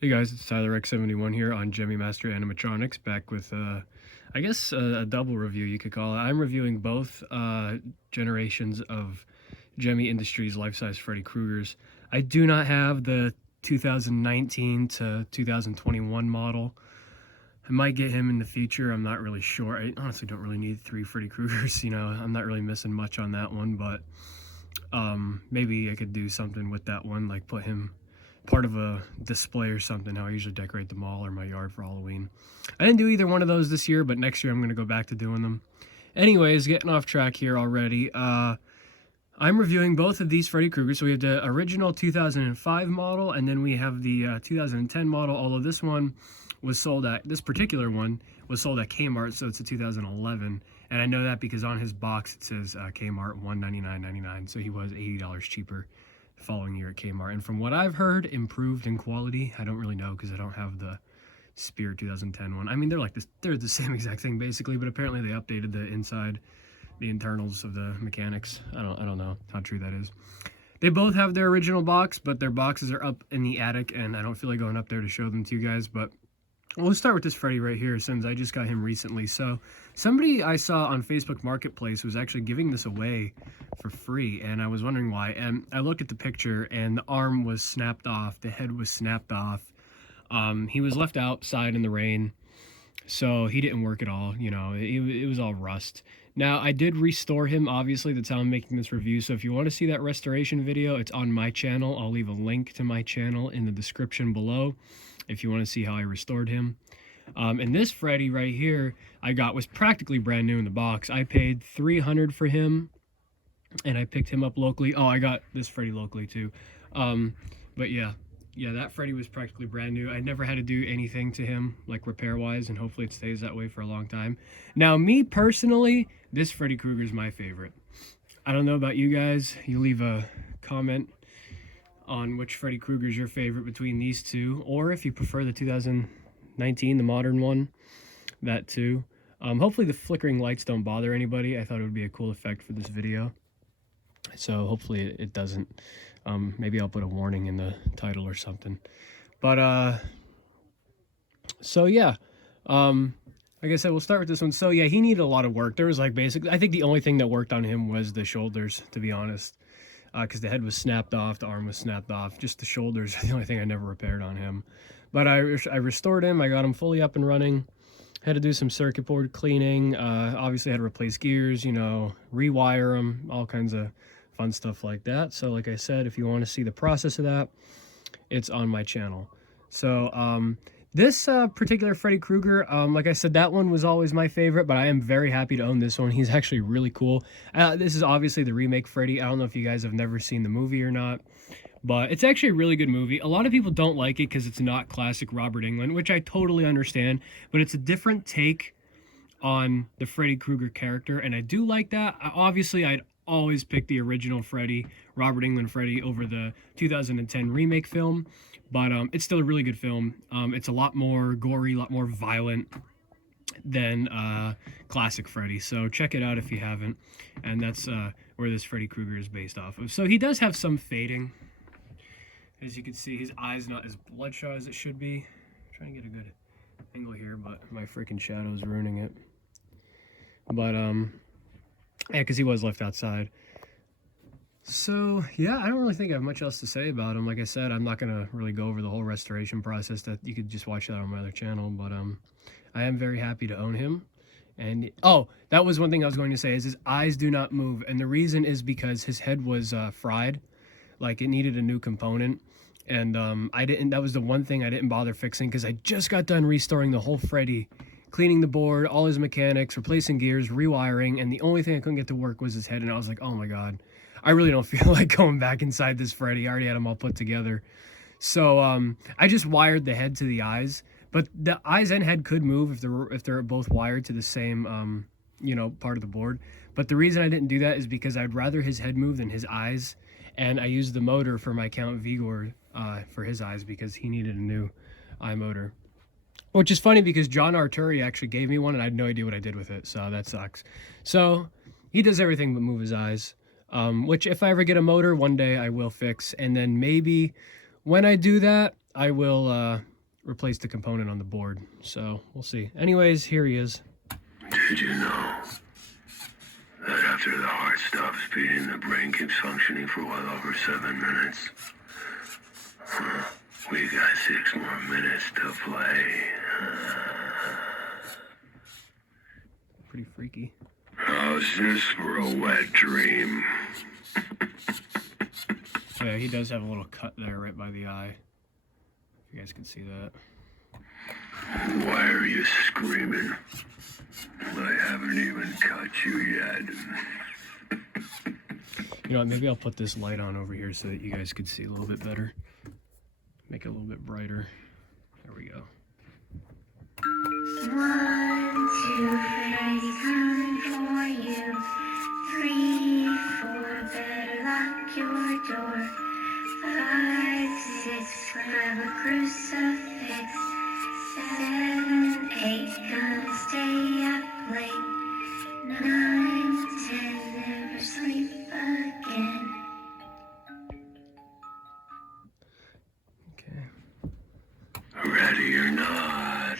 Hey guys, it's Tyler X71 here on Gemmy Master Animatronics, back with, I guess, a double review, you could call it. I'm reviewing both generations of Gemmy Industries life-size Freddy Kruegers. I do not have the 2019 to 2021 model. I might get him in the future, I'm not really sure. I honestly don't really need 3 Freddy Kruegers, you know, I'm not really missing much on that one, but maybe I could do something with that one, like put him part of a display or something, how I usually decorate the mall or my yard for Halloween. I didn't do either one of those this year, but next year I'm going to go back to doing them. Anyways, getting off track here already. I'm reviewing both of these Freddy Krueger. So we have the original 2005 model, and then we have the 2010 model, although this one was sold at, this particular one was sold at Kmart, so it's a 2011. And I know that because on his box it says Kmart $199.99, so he was $80 cheaper the following year at Kmart. And from what I've heard, improved in quality. I don't really know because I don't have the Spirit 2010 one. I mean, they're like this, they're the same exact thing basically, but apparently they updated the inside, the internals of the mechanics. I don't know how true that is. They both have their original box, but their boxes are up in the attic, and I don't feel like going up there to show them to you guys. But we'll start with this Freddy right here, since I just got him recently. So somebody I saw on Facebook Marketplace was actually giving this away for free, and I was wondering why. And I looked at the picture, and the arm was snapped off, the head was snapped off. He was left outside in the rain, so he didn't work at all. You know, it was all rust. Now, I did restore him, obviously. That's how I'm making this review. So if you want to see that restoration video, it's on my channel. I'll leave a link to my channel in the description below if you want to see how I restored him. And this Freddy right here I got was practically brand new in the box. I paid $300 for him, and I picked him up locally. Oh, I got this Freddy locally too. But yeah, that Freddy was practically brand new. I never had to do anything to him, like repair-wise, and hopefully it stays that way for a long time. Now, me personally, this Freddy Krueger is my favorite. I don't know about you guys. You leave a comment on which Freddy Krueger is your favorite between these two, or if you prefer the 2019, the modern one, that too. Hopefully the flickering lights don't bother anybody. I thought it would be a cool effect for this video, so hopefully it doesn't. Maybe I'll put a warning in the title or something. But so yeah, like I said, we'll start with this one. So yeah, he needed a lot of work. There was like basically, I think the only thing that worked on him was the shoulders, to be honest, because the head was snapped off, the arm was snapped off. Just the shoulders are the only thing I never repaired on him. But I restored him. I got him fully up and running. Had to do some circuit board cleaning. Obviously had to replace gears, you know, rewire them, all kinds of fun stuff like that. So like I said, if you want to see the process of that, it's on my channel. So this particular Freddy Krueger, like I said, that one was always my favorite, but I am very happy to own this one. He's actually really cool. This is obviously the remake Freddy. I don't know if you guys have never seen the movie or not, but it's actually a really good movie. A lot of people don't like it because it's not classic Robert Englund, which I totally understand, but it's a different take on the Freddy Krueger character, and I do like that. Obviously, I'd always pick the original Freddy, Robert Englund Freddy, over the 2010 remake film, but it's still a really good film. It's a lot more gory, a lot more violent than classic Freddy, so check it out if you haven't. And that's where this Freddy Krueger is based off of. So he does have some fading. As you can see, his eye's not as bloodshot as it should be. I'm trying to get a good angle here, but my freaking shadow is ruining it. But yeah, because he was left outside. So yeah, I don't really think I have much else to say about him. Like I said, I'm not gonna really go over the whole restoration process. That you could just watch that on my other channel. But I am very happy to own him. And oh, that was one thing I was going to say, is his eyes do not move, and the reason is because his head was fried, like it needed a new component. And that was the one thing I didn't bother fixing, because I just got done restoring the whole Freddy, cleaning the board, all his mechanics, replacing gears, rewiring, and the only thing I couldn't get to work was his head. And I was like, oh my god, I really don't feel like going back inside this Freddy. I already had him all put together. So I just wired the head to the eyes, but the eyes and head could move if they're both wired to the same you know, part of the board. But the reason I didn't do that is because I'd rather his head move than his eyes, and I used the motor for my Count Vigor for his eyes because he needed a new eye motor. Which is funny because John Arturi actually gave me one, and I had no idea what I did with it, so that sucks. So he does everything but move his eyes, which if I ever get a motor, one day I will fix. And then maybe when I do that, I will replace the component on the board. So we'll see. Anyways, here he is. Did you know that after the heart stops beating, the brain keeps functioning for well over 7 minutes? We got 6 more minutes to play. Pretty freaky. How's this for a wet dream? Oh yeah, he does have a little cut there right by the eye. If you guys can see that. Why are you screaming? I haven't even cut you yet. You know what, maybe I'll put this light on over here so that you guys could see a little bit better. Make it a little bit brighter. There we go. 1, 2, Freddy's coming for you. 3, 4, better lock your door. 5, 6, grab a crucifix. 7, 8, gonna stay up late. 9, 10, never sleep again. Okay. Ready or not,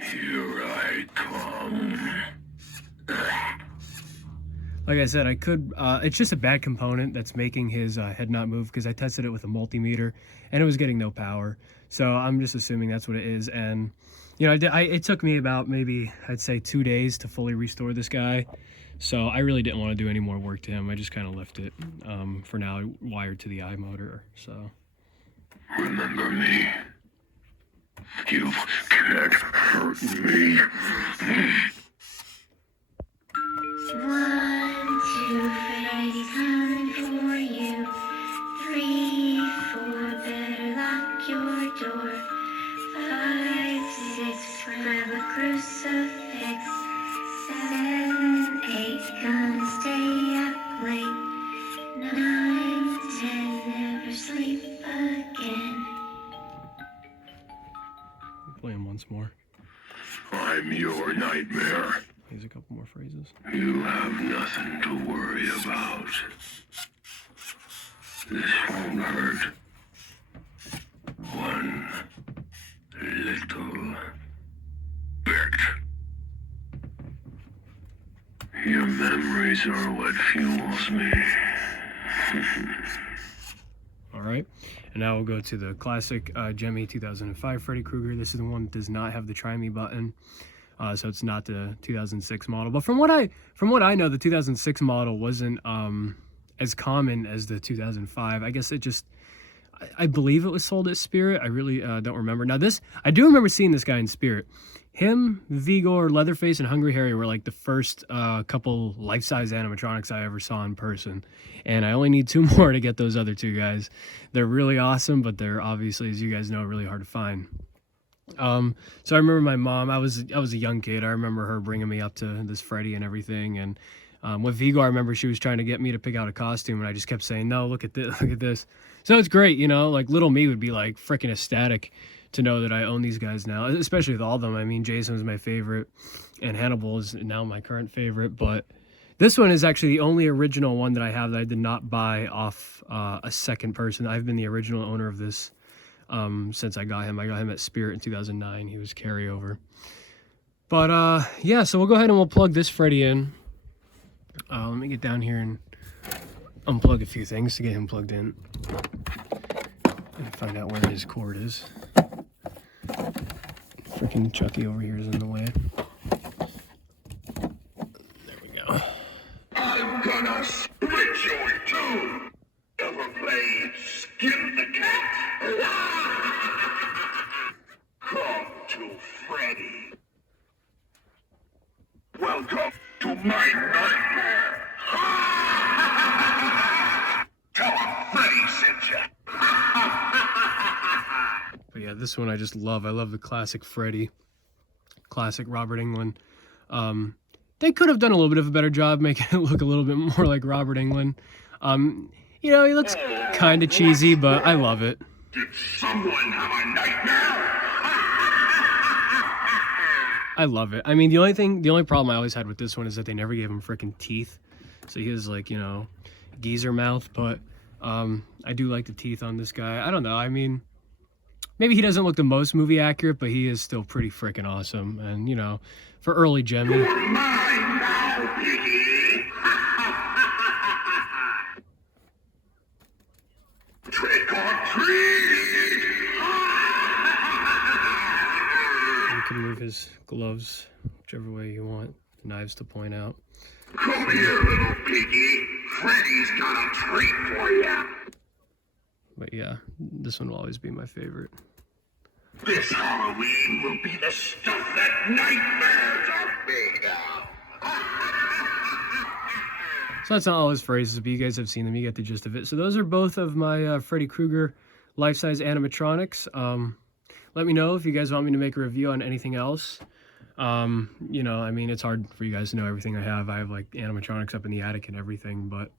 here I come. Like I said, I could, it's just a bad component that's making his head not move, because I tested it with a multimeter and it was getting no power. So I'm just assuming that's what it is. And, you know, it took me about maybe, I'd say 2 days to fully restore this guy. So I really didn't want to do any more work to him. I just kind of left it for now wired to the eye motor. So. Remember me? You can't hurt me. 1, 2, Freddy's coming for you. 3, 4, better lock your door. 5, 6, grab a crucifix. 7, 8, gonna stay up late. 9, 10, never sleep again. Play him once more. I'm your nightmare. Here's a couple more phrases. You have nothing to worry about. This won't hurt. One little bit. Your memories are what fuels me. All right, and now we'll go to the classic Gemmy 2005 Freddy Krueger. This is the one that does not have the try me button, so it's not the 2006 model. But from what I know, the 2006 model wasn't as common as the 2005. I guess it just, I believe it was sold at Spirit. I really don't remember. Now this, I do remember seeing this guy in Spirit. Him, Vigor, Leatherface, and Hungry Harry were like the first couple life-size animatronics I ever saw in person. And I only need 2 more to get those other 2 guys. They're really awesome, but they're obviously, as you guys know, really hard to find. So I remember my mom, I was a young kid. I remember her bringing me up to this Freddy and everything. And with Vigor, I remember she was trying to get me to pick out a costume, and I just kept saying, no, look at this, look at this. So it's great, you know, like little me would be like freaking ecstatic to know that I own these guys now, especially with all of them. I mean, Jason was my favorite, and Hannibal is now my current favorite, but this one is actually the only original one that I have that I did not buy off a second person. I've been the original owner of this since I got him. I got him at Spirit in 2009. He was carryover. But yeah, so we'll go ahead and we'll plug this Freddy in. Let me get down here and unplug a few things to get him plugged in and find out where his cord is. Freaking Chucky over here is in the way. There we go. I'm gonna split you in two. Ever played Skin the Cat? Come to Freddy. Welcome to my nightmare. Tell him Freddy sent you. But yeah, this one I just love. I love the classic Freddy, classic Robert Englund. They could have done a little bit of a better job making it look a little bit more like Robert Englund. You know, he looks kind of cheesy, but I love it. Did someone have a nightmare? I love it. I mean, the only problem I always had with this one is that they never gave him freaking teeth. So he has like, you know, geezer mouth, but I do like the teeth on this guy. I don't know. I mean, maybe he doesn't look the most movie accurate, but he is still pretty freaking awesome. And, you know, for early Gemmy. You're mine now, piggy! Trick or treat! You can move his gloves whichever way you want. Knives to point out. Come here, little piggy. Freddy's got a treat for you. But yeah, this one will always be my favorite. This Halloween will be the stuff that nightmares are made of. So that's not all his phrases, but you guys have seen them. You get the gist of it. So those are both of my Freddy Krueger life-size animatronics. Let me know if you guys want me to make a review on anything else. You know, I mean, it's hard for you guys to know everything I have. I have like animatronics up in the attic and everything, but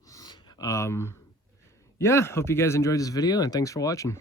yeah, hope you guys enjoyed this video and thanks for watching.